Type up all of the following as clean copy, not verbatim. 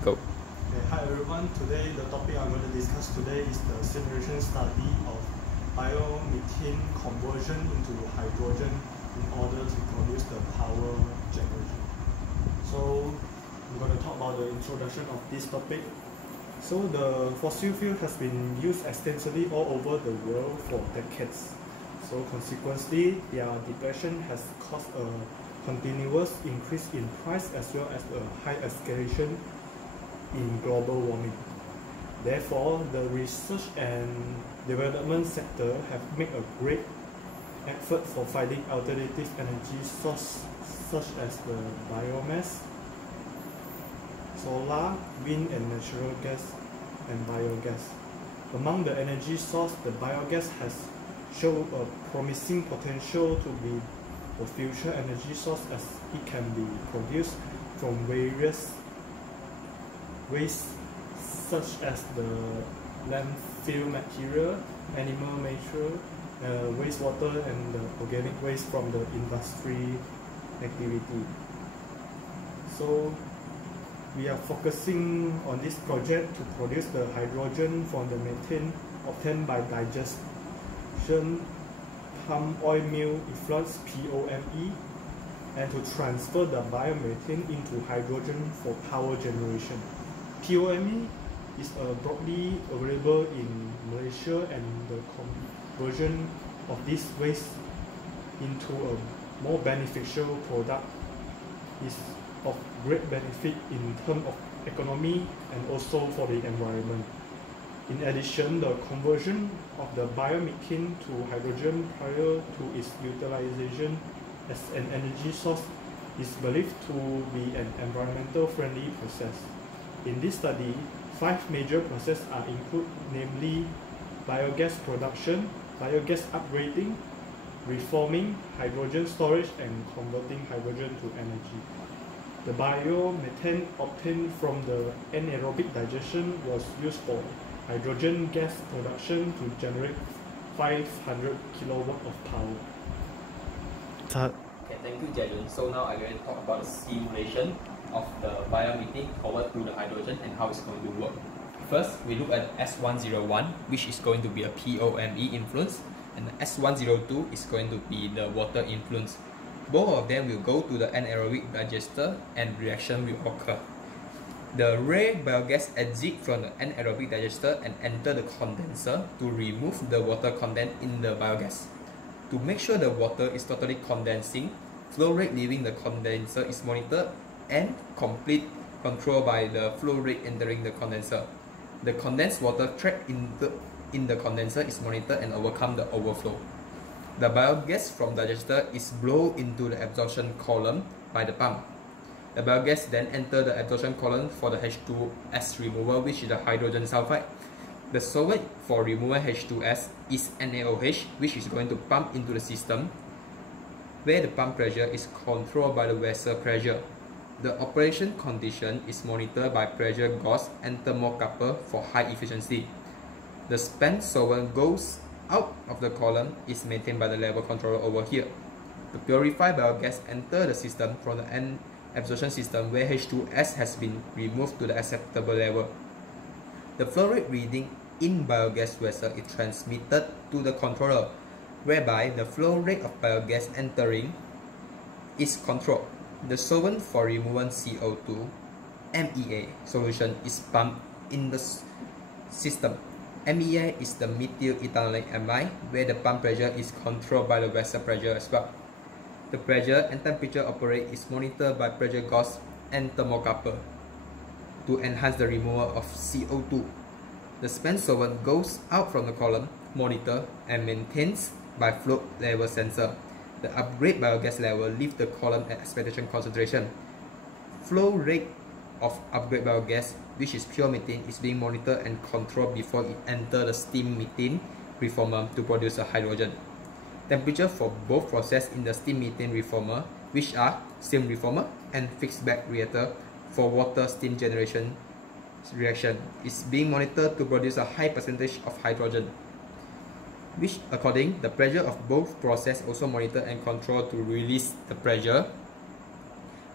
Go. Okay, hi everyone. Today the topic I'm going to discuss today is the simulation study of biomethane conversion into hydrogen in order to produce the power generation. So I'm going to talk about the introduction of this topic. So the fossil fuel has been used extensively all over the world for decades. So consequently, their depletion has caused a continuous increase in price as well as a high escalation in global warming. Therefore, the research and development sector have made a great effort for finding alternative energy sources such as the biomass, solar, wind and natural gas, and biogas. Among the energy sources, the biogas has shown a promising potential to be a future energy source as it can be produced from various waste such as the landfill material, animal material, wastewater and the organic waste from the industry activity. So we are focusing on this project to produce the hydrogen from the methane obtained by digestion palm oil mill effluents POME and to transfer the biomethane into hydrogen for power generation. POME is broadly available in Malaysia, and the conversion of this waste into a more beneficial product is of great benefit in terms of economy and also for the environment. In addition, the conversion of the biomethane to hydrogen prior to its utilization as an energy source is believed to be an environmental friendly process. In this study, 5 major processes are included, namely biogas production, biogas upgrading, reforming, hydrogen storage, and converting hydrogen to energy. The biomethane obtained from the anaerobic digestion was used for hydrogen gas production to generate 500 kilowatt of power. Okay, thank you, Jadun. So now I'm going to talk about the simulation of the biomethane convert to the hydrogen and how it's going to work. First, we look at S101, which is going to be a POME influence, and the S102 is going to be the water influence. Both of them will go to the anaerobic digester and reaction will occur. The rare biogas exit from the anaerobic digester and enter the condenser to remove the water content in the biogas. To make sure the water is totally condensing, flow rate leaving the condenser is monitored and complete control by the flow rate entering the condenser. The condensed water trapped in the condenser is monitored and overcome the overflow. The biogas from digester is blown into the absorption column by the pump. The biogas then enter the absorption column for the H2S removal, which is the hydrogen sulfide. The solvent for removal H2S is NaOH, which is going to pump into the system, where the pump pressure is controlled by the vessel pressure. The operation condition is monitored by pressure gauge and thermocouple for high efficiency. The spent solvent goes out of the column is maintained by the level controller over here. The purified biogas enter the system from the absorption system where H2S has been removed to the acceptable level. The flow rate reading in biogas vessel is transmitted to the controller, whereby the flow rate of biogas entering is controlled. The solvent for removing CO2 MEA solution is pumped in the system. MEA is the methyl ethanoic amide, where the pump pressure is controlled by the vessel pressure as well. The pressure and temperature operate is monitored by pressure gauge and thermocouple to enhance the removal of CO2. The spent solvent goes out from the column, monitored and maintained by flow level sensor. The upgrade biogas level leaves the column at expectation concentration. Flow rate of upgrade biogas, which is pure methane, is being monitored and controlled before it enters the steam methane reformer to produce a hydrogen. Temperature for both processes in the steam methane reformer, which are steam reformer and fixed bed reactor for water steam generation reaction, is being monitored to produce a high percentage of hydrogen. which according the pressure of both process also monitor and control to release the pressure.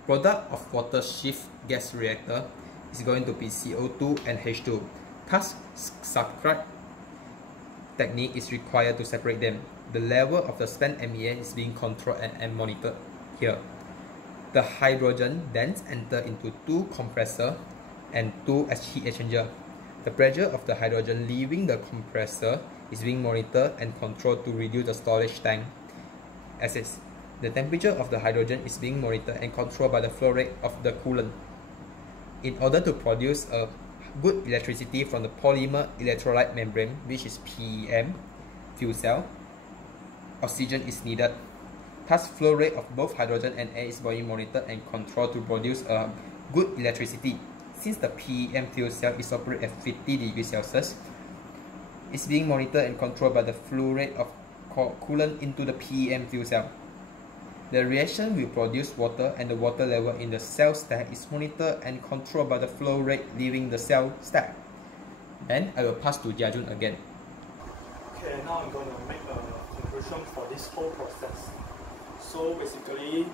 Product of water shift gas reactor is going to be CO2 and H2. Thus, subtract technique is required to separate them. The level of the spent MEA is being controlled and monitored here. The hydrogen then enter into two compressors and two heat exchangers. The pressure of the hydrogen leaving the compressor is being monitored and controlled to reduce the storage tank. As is, the temperature of the hydrogen is being monitored and controlled by the flow rate of the coolant. In order to produce a good electricity from the polymer electrolyte membrane, which is PEM, fuel cell, oxygen is needed. Thus, flow rate of both hydrogen and air is being monitored and controlled to produce a good electricity. Since the PEM fuel cell is operated at 50 degrees Celsius, it's being monitored and controlled by the flow rate of coolant into the PEM fuel cell. The reaction will produce water, and the water level in the cell stack is monitored and controlled by the flow rate leaving the cell stack. Then I will pass to Jiajun again. Okay, now I'm going to make a conclusion for this whole process. So basically,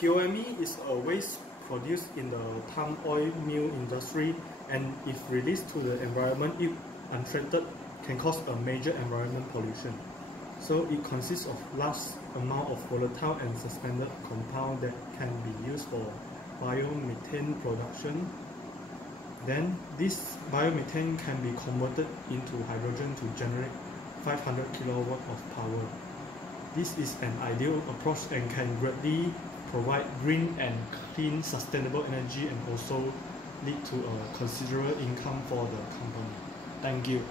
POME is a waste produced in the palm oil mill industry, and if released to the environment, if untreated, can cause a major environment pollution. So it consists of large amount of volatile and suspended compound that can be used for biomethane production. Then this biomethane can be converted into hydrogen to generate 500 kilowatt of power. This is an ideal approach and can greatly provide green and clean sustainable energy, and also lead to a considerable income for the company. Thank you.